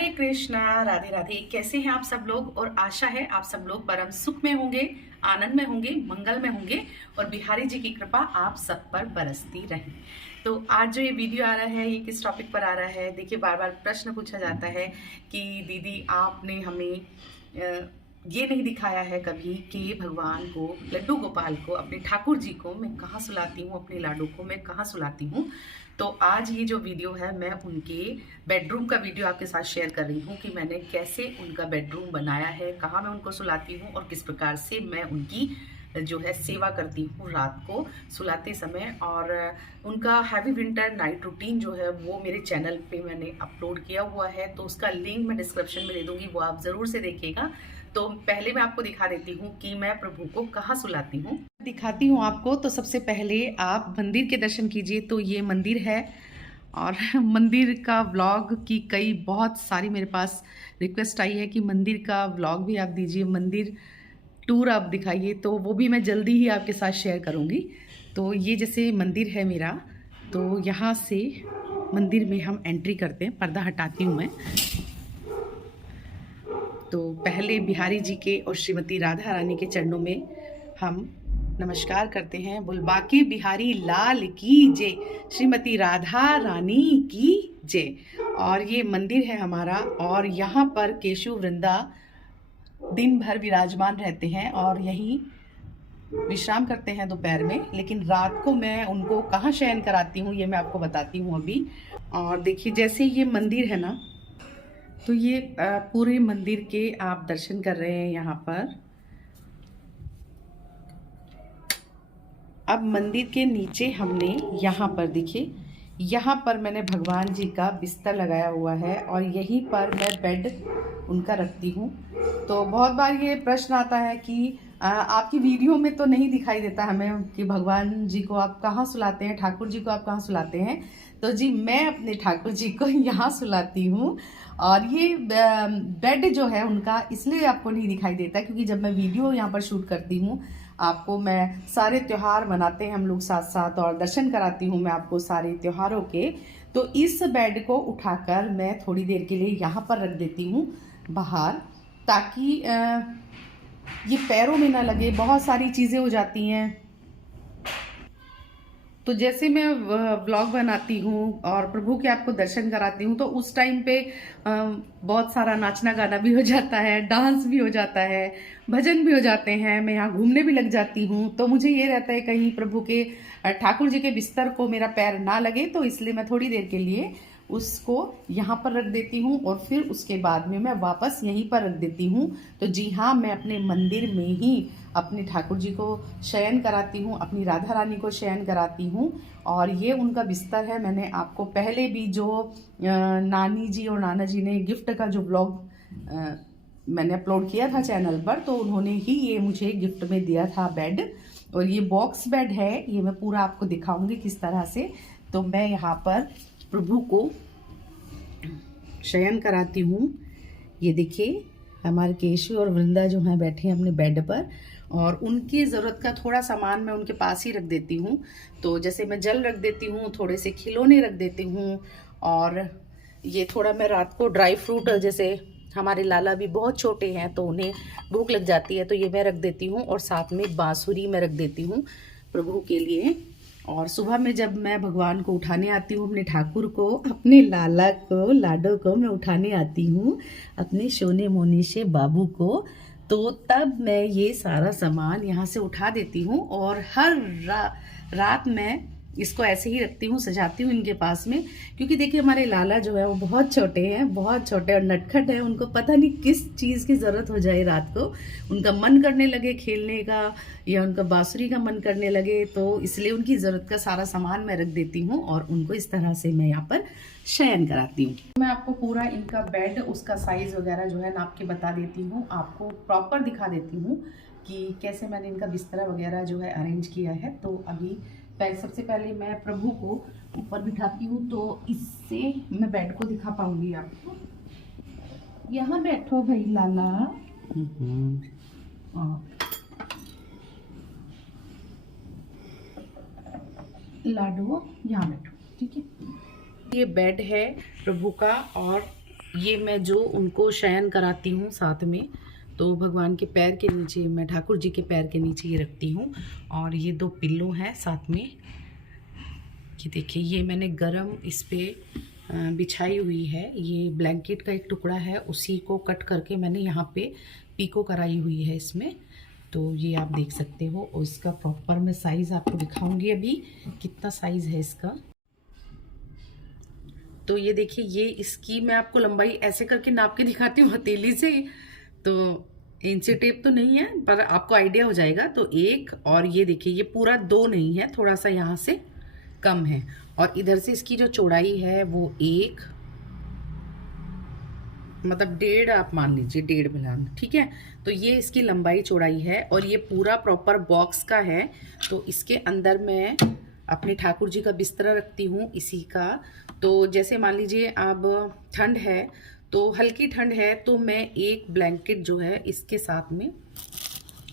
हरे कृष्णा, राधे राधे। कैसे हैं आप सब लोग? और आशा है आप सब लोग परम सुख में होंगे, आनंद में होंगे, मंगल में होंगे और बिहारी जी की कृपा आप सब पर बरसती रहे। तो आज जो ये वीडियो आ रहा है ये किस टॉपिक पर आ रहा है? देखिए, बार बार प्रश्न पूछा जाता है कि दीदी आपने हमें ये नहीं दिखाया है कभी कि भगवान को, लड्डू गोपाल को, अपने ठाकुर जी को मैं कहाँ सुलाती हूँ, अपने लाडू को मैं कहाँ सुलाती हूँ। तो आज ये जो वीडियो है मैं उनके बेडरूम का वीडियो आपके साथ शेयर कर रही हूँ कि मैंने कैसे उनका बेडरूम बनाया है, कहाँ मैं उनको सुलाती हूँ और किस प्रकार से मैं उनकी जो है सेवा करती हूँ रात को सुलाते समय। और उनका हैवी विंटर नाइट रूटीन जो है वो मेरे चैनल पे मैंने अपलोड किया हुआ है, तो उसका लिंक मैं डिस्क्रिप्शन में दे दूँगी, वो आप ज़रूर से देखिएगा। तो पहले मैं आपको दिखा देती हूँ कि मैं प्रभु को कहाँ सुलाती हूँ। दिखाती हूँ आपको। तो सबसे पहले आप मंदिर के दर्शन कीजिए। तो ये मंदिर है और मंदिर का व्लॉग की कई बहुत सारी मेरे पास रिक्वेस्ट आई है कि मंदिर का व्लॉग भी आप दीजिए, मंदिर टूर आप दिखाइए, तो वो भी मैं जल्दी ही आपके साथ शेयर करूँगी। तो ये जैसे मंदिर है मेरा, तो यहाँ से मंदिर में हम एंट्री करते हैं। पर्दा हटाती हूँ मैं। तो पहले बिहारी जी के और श्रीमती राधा रानी के चरणों में हम नमस्कार करते हैं। बुलबाके बिहारी लाल की जय, श्रीमती राधा रानी की जय। और ये मंदिर है हमारा और यहाँ पर केशव वृंदा दिन भर विराजमान रहते हैं और यहीं विश्राम करते हैं दोपहर में। लेकिन रात को मैं उनको कहाँ शयन कराती हूँ ये मैं आपको बताती हूँ अभी। और देखिए, जैसे ये मंदिर है ना, तो ये पूरे मंदिर के आप दर्शन कर रहे हैं यहाँ पर। अब मंदिर के नीचे हमने यहाँ पर देखिए, यहाँ पर मैंने भगवान जी का बिस्तर लगाया हुआ है और यहीं पर मैं बेड उनका रखती हूँ। तो बहुत बार ये प्रश्न आता है कि आपकी वीडियो में तो नहीं दिखाई देता हमें कि भगवान जी को आप कहाँ सुलाते हैं, ठाकुर जी को आप कहाँ सुलाते हैं। तो जी, मैं अपने ठाकुर जी को यहाँ सुलाती हूँ। और ये बेड जो है उनका इसलिए आपको नहीं दिखाई देता क्योंकि जब मैं वीडियो यहाँ पर शूट करती हूँ, आपको मैं सारे त्यौहार मनाते हैं हम लोग साथ साथ और दर्शन कराती हूँ मैं आपको सारे त्योहारों के। तो इस बेड को उठाकर मैं थोड़ी देर के लिए यहाँ पर रख देती हूँ बाहर, ताकि ये पैरों में ना लगे। बहुत सारी चीज़ें हो जाती हैं। तो जैसे मैं व्लॉग बनाती हूँ और प्रभु के आपको दर्शन कराती हूँ, तो उस टाइम पे बहुत सारा नाचना गाना भी हो जाता है, डांस भी हो जाता है, भजन भी हो जाते हैं, मैं यहाँ घूमने भी लग जाती हूँ। तो मुझे ये रहता है कहीं प्रभु के ठाकुर जी के बिस्तर को मेरा पैर ना लगे, तो इसलिए मैं थोड़ी देर के लिए उसको यहाँ पर रख देती हूँ और फिर उसके बाद में मैं वापस यहीं पर रख देती हूँ। तो जी हाँ, मैं अपने मंदिर में ही अपने ठाकुर जी को शयन कराती हूँ, अपनी राधा रानी को शयन कराती हूँ। और ये उनका बिस्तर है। मैंने आपको पहले भी जो नानी जी और नाना जी ने गिफ्ट का जो ब्लॉग मैंने अपलोड किया था चैनल पर, तो उन्होंने ही ये मुझे गिफ्ट में दिया था बेड। और ये बॉक्स बेड है, ये मैं पूरा आपको दिखाऊंगी किस तरह से। तो मैं यहाँ पर प्रभु को शयन कराती हूँ। ये देखिए, हमारे केशव और वृंदा जो हैं बैठे हैं अपने बेड पर और उनकी ज़रूरत का थोड़ा सामान मैं उनके पास ही रख देती हूँ। तो जैसे मैं जल रख देती हूँ, थोड़े से खिलौने रख देती हूँ और ये थोड़ा मैं रात को ड्राई फ्रूट, जैसे हमारे लाला भी बहुत छोटे हैं तो उन्हें भूख लग जाती है, तो ये मैं रख देती हूँ। और साथ में बांसुरी मैं रख देती हूँ प्रभु के लिए। और सुबह में जब मैं भगवान को उठाने आती हूँ, अपने ठाकुर को, अपने लाला को, लाडो को मैं उठाने आती हूँ, अपने सोने मोने से बाबू को, तो तब मैं ये सारा सामान यहाँ से उठा देती हूँ। और हर रात मैं इसको ऐसे ही रखती हूँ, सजाती हूँ इनके पास में। क्योंकि देखिए, हमारे लाला जो है वो बहुत छोटे हैं, बहुत छोटे और नटखट हैं। उनको पता नहीं किस चीज़ की ज़रूरत हो जाए, रात को उनका मन करने लगे खेलने का या उनका बांसुरी का मन करने लगे, तो इसलिए उनकी ज़रूरत का सारा सामान मैं रख देती हूँ और उनको इस तरह से मैं यहाँ पर शयन कराती हूँ। मैं आपको पूरा इनका बेड, उसका साइज़ वगैरह जो है नाप के बता देती हूँ, आपको प्रॉपर दिखा देती हूँ कि कैसे मैंने इनका बिस्तरा वगैरह जो है अरेंज किया है। तो अभी सबसे पहले मैं प्रभु को ऊपर बिठाती हूँ, तो इससे मैं बेड को दिखा पाऊंगी आपको। यहाँ बैठो भाई लाला। लाडो यहाँ बैठो, ठीक है। ये बेड है प्रभु का और ये मैं जो उनको शयन कराती हूँ साथ में, तो भगवान के पैर के नीचे, मैं ठाकुर जी के पैर के नीचे ये रखती हूँ। और ये 2 पिल्लो हैं साथ में। ये देखिए, ये मैंने गरम इस पे बिछाई हुई है। ये ब्लैंकेट का एक टुकड़ा है, उसी को कट करके मैंने यहाँ पे पीको कराई हुई है इसमें। तो ये आप देख सकते हो। और इसका प्रॉपर मैं साइज़ आपको दिखाऊंगी अभी कितना साइज़ है इसका। तो ये देखिए, ये इसकी मैं आपको लंबाई ऐसे करके नाप के दिखाती हूँ हथेली से। तो इंची टेप तो नहीं है, पर आपको आइडिया हो जाएगा। तो 1, और ये देखिए ये पूरा 2 नहीं है, थोड़ा सा यहाँ से कम है। और इधर से इसकी जो चौड़ाई है वो 1, मतलब 1.5 आप मान लीजिए, 1.5 मिलान, ठीक है। तो ये इसकी लंबाई चौड़ाई है। और ये पूरा प्रॉपर बॉक्स का है। तो इसके अंदर मैं अपने ठाकुर जी का बिस्तरा रखती हूँ इसी का। तो जैसे मान लीजिए अब ठंड है, तो हल्की ठंड है, तो मैं एक ब्लैंकेट जो है इसके साथ में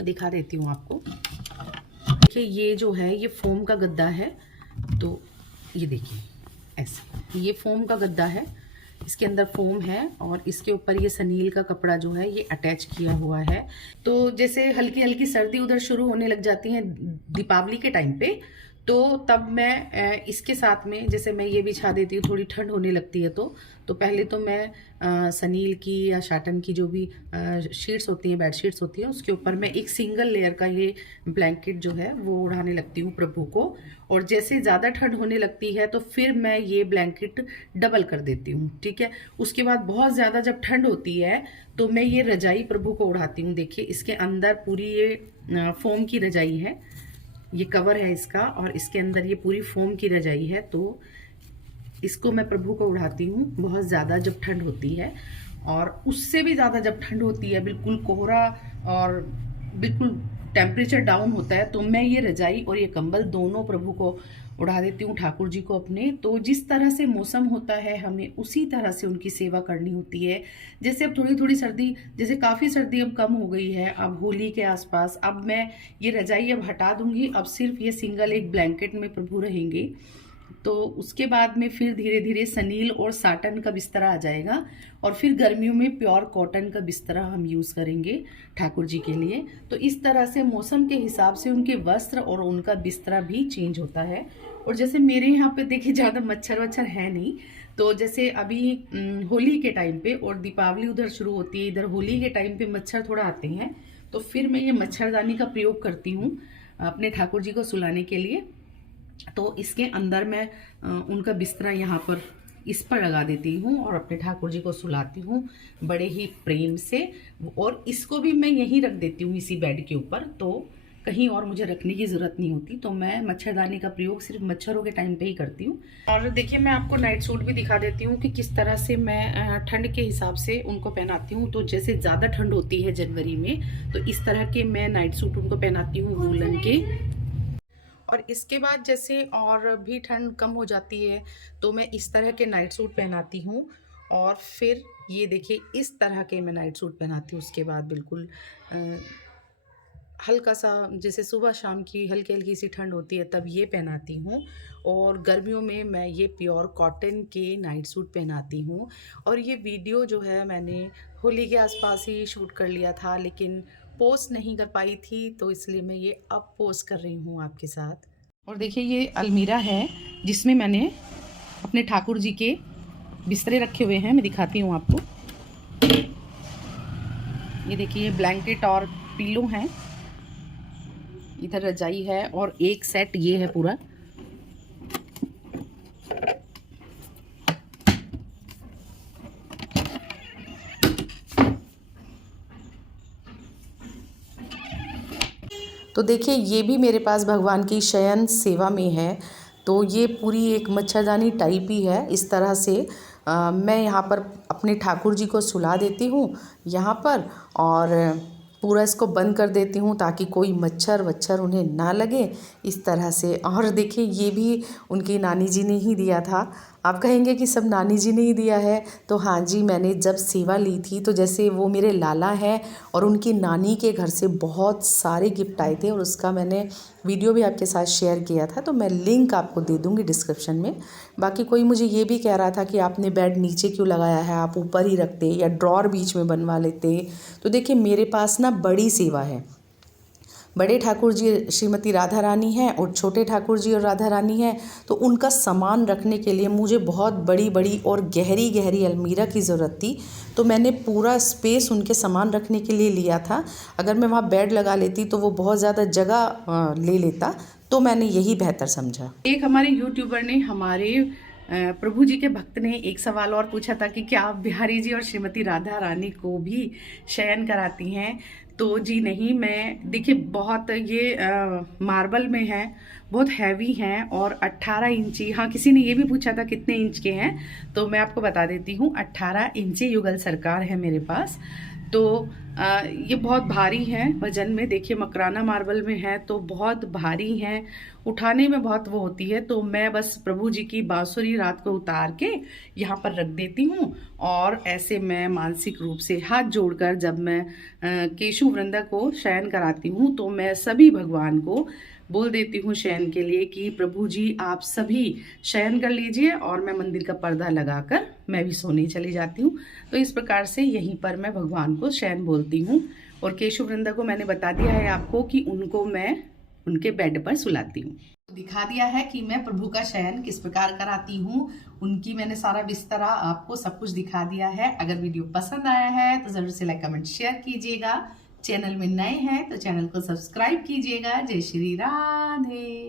दिखा देती हूँ आपको। देखिए, ये जो है ये फोम का गद्दा है। तो ये देखिए ऐसे, ये फोम का गद्दा है, इसके अंदर फोम है और इसके ऊपर ये सनील का कपड़ा जो है ये अटैच किया हुआ है। तो जैसे हल्की हल्की सर्दी उधर शुरू होने लग जाती है दीपावली के टाइम पे, तो तब मैं इसके साथ में, जैसे मैं ये बिछा देती हूँ, थोड़ी ठंड होने लगती है तो पहले तो मैं सनील की या शाटन की जो भी शीट्स होती हैं, बेड शीट्स होती हैं, उसके ऊपर मैं एक सिंगल लेयर का ये ब्लैंकेट जो है वो उड़ाने लगती हूँ प्रभु को। और जैसे ज़्यादा ठंड होने लगती है तो फिर मैं ये ब्लैंकेट डबल कर देती हूँ, ठीक है। उसके बाद बहुत ज़्यादा जब ठंड होती है तो मैं ये रजाई प्रभु को उड़ाती हूँ। देखिए, इसके अंदर पूरी ये फोम की रजाई है, ये कवर है इसका, और इसके अंदर ये पूरी फोम की रजाई है। तो इसको मैं प्रभु को उड़ाती हूँ बहुत ज़्यादा जब ठंड होती है। और उससे भी ज़्यादा जब ठंड होती है, बिल्कुल कोहरा और बिल्कुल टेम्परेचर डाउन होता है, तो मैं ये रजाई और ये कंबल दोनों प्रभु को उड़ा देती हूँ, ठाकुर जी को अपने। तो जिस तरह से मौसम होता है, हमें उसी तरह से उनकी सेवा करनी होती है। जैसे अब थोड़ी थोड़ी सर्दी, जैसे काफ़ी सर्दी अब कम हो गई है, अब होली के आसपास, अब मैं ये रजाई अब हटा दूंगी, अब सिर्फ ये सिंगल एक ब्लैंकेट में प्रभु रहेंगे। तो उसके बाद में फिर धीरे धीरे सनील और साटन का बिस्तरा आ जाएगा। और फिर गर्मियों में प्योर कॉटन का बिस्तरा हम यूज़ करेंगे ठाकुर जी के लिए। तो इस तरह से मौसम के हिसाब से उनके वस्त्र और उनका बिस्तरा भी चेंज होता है। और जैसे मेरे यहाँ पे देखिए ज़्यादा मच्छर वच्छर है नहीं, तो जैसे अभी होली के टाइम पे और दीपावली उधर शुरू होती है, इधर होली के टाइम पे मच्छर थोड़ा आते हैं, तो फिर मैं ये मच्छरदानी का प्रयोग करती हूँ अपने ठाकुर जी को सुलाने के लिए। तो इसके अंदर मैं उनका बिस्तरा यहाँ पर इस पर लगा देती हूँ और अपने ठाकुर जी को सुलाती हूँ बड़े ही प्रेम से। और इसको भी मैं यहीं रख देती हूँ इसी बेड के ऊपर, तो कहीं और मुझे रखने की ज़रूरत नहीं होती। तो मैं मच्छरदानी का प्रयोग सिर्फ मच्छरों के टाइम पे ही करती हूँ। और देखिए, मैं आपको नाइट सूट भी दिखा देती हूँ कि किस तरह से मैं ठंड के हिसाब से उनको पहनाती हूँ। तो जैसे ज़्यादा ठंड होती है जनवरी में, तो इस तरह के मैं नाइट सूट उनको पहनाती हूँ वूलन के। और इसके बाद जैसे और भी ठंड कम हो जाती है तो मैं इस तरह के नाइट सूट पहनाती हूँ। और फिर ये देखिए, इस तरह के मैं नाइट सूट पहनाती हूँ। उसके बाद बिल्कुल हल्का सा, जैसे सुबह शाम की हल्की हल्की सी ठंड होती है तब ये पहनाती हूँ। और गर्मियों में मैं ये प्योर कॉटन के नाइट सूट पहनाती हूँ। और ये वीडियो जो है मैंने होली के आसपास ही शूट कर लिया था, लेकिन पोस्ट नहीं कर पाई थी, तो इसलिए मैं ये अब पोस्ट कर रही हूँ आपके साथ। और देखिए, ये अलमीरा है जिसमें मैंने अपने ठाकुर जी के बिस्तरे रखे हुए हैं। मैं दिखाती हूँ आपको। ये देखिए, ये ब्लैंकेट और पिलो हैं, इधर रजाई है, और एक सेट ये है पूरा। तो देखिए, ये भी मेरे पास भगवान की शयन सेवा में है। तो ये पूरी एक मच्छरदानी टाइप ही है। इस तरह से मैं यहाँ पर अपने ठाकुर जी को सुला देती हूँ यहाँ पर, और पूरा इसको बंद कर देती हूँ ताकि कोई मच्छर वच्छर उन्हें ना लगे, इस तरह से। और देखिए, ये भी उनकी नानी जी ने ही दिया था आप कहेंगे कि सब नानी जी ने ही दिया है, तो हाँ जी, मैंने जब सेवा ली थी तो जैसे वो मेरे लाला हैं और उनकी नानी के घर से बहुत सारे गिफ्ट आए थे और उसका मैंने वीडियो भी आपके साथ शेयर किया था, तो मैं लिंक आपको दे दूँगी डिस्क्रिप्शन में। बाकी कोई मुझे ये भी कह रहा था कि आपने बेड नीचे क्यों लगाया है, आप ऊपर ही रखते या ड्रॉर बीच में बनवा लेते। तो देखिए मेरे पास ना बड़ी सेवा है, बड़े ठाकुर जी श्रीमती राधा रानी हैं और छोटे ठाकुर जी और राधा रानी हैं, तो उनका सामान रखने के लिए मुझे बहुत बड़ी बड़ी और गहरी गहरी अलमीरा की ज़रूरत थी। तो मैंने पूरा स्पेस उनके सामान रखने के लिए लिया था। अगर मैं वहाँ बेड लगा लेती तो वो बहुत ज़्यादा जगह ले लेता, तो मैंने यही बेहतर समझा। एक हमारे यूट्यूबर ने, हमारे प्रभु जी के भक्त ने एक सवाल और पूछा था कि क्या आप बिहारी जी और श्रीमती राधा रानी को भी शयन कराती हैं? तो जी नहीं, मैं देखिए बहुत ये मार्बल में है, बहुत हैवी हैं और 18 इंची, हाँ किसी ने ये भी पूछा था कितने इंच के हैं, तो मैं आपको बता देती हूँ 18 इंची युगल सरकार है मेरे पास। तो ये बहुत भारी हैं वजन में, देखिए मकराना मार्बल में है तो बहुत भारी हैं, उठाने में बहुत वो होती है। तो मैं बस प्रभु जी की बांसुरी रात को उतार के यहाँ पर रख देती हूँ और ऐसे मैं मानसिक रूप से हाथ जोड़कर जब मैं केशु वृंदा को शयन कराती हूँ तो मैं सभी भगवान को बोल देती हूँ शयन के लिए कि प्रभु जी आप सभी शयन कर लीजिए, और मैं मंदिर का पर्दा लगाकर मैं भी सोने चली जाती हूँ। तो इस प्रकार से यहीं पर मैं भगवान को शयन बोलती हूँ। और केशु वृंदा को मैंने बता दिया है आपको कि उनको मैं उनके बेड पर सुलाती हूँ। दिखा दिया है कि मैं प्रभु का शयन किस प्रकार कराती हूँ, उनकी मैंने सारा बिस्तरा आपको सब कुछ दिखा दिया है। अगर वीडियो पसंद आया है तो ज़रूर से लाइक कमेंट शेयर कीजिएगा। चैनल में नए हैं तो चैनल को सब्सक्राइब कीजिएगा। जय श्री राधे।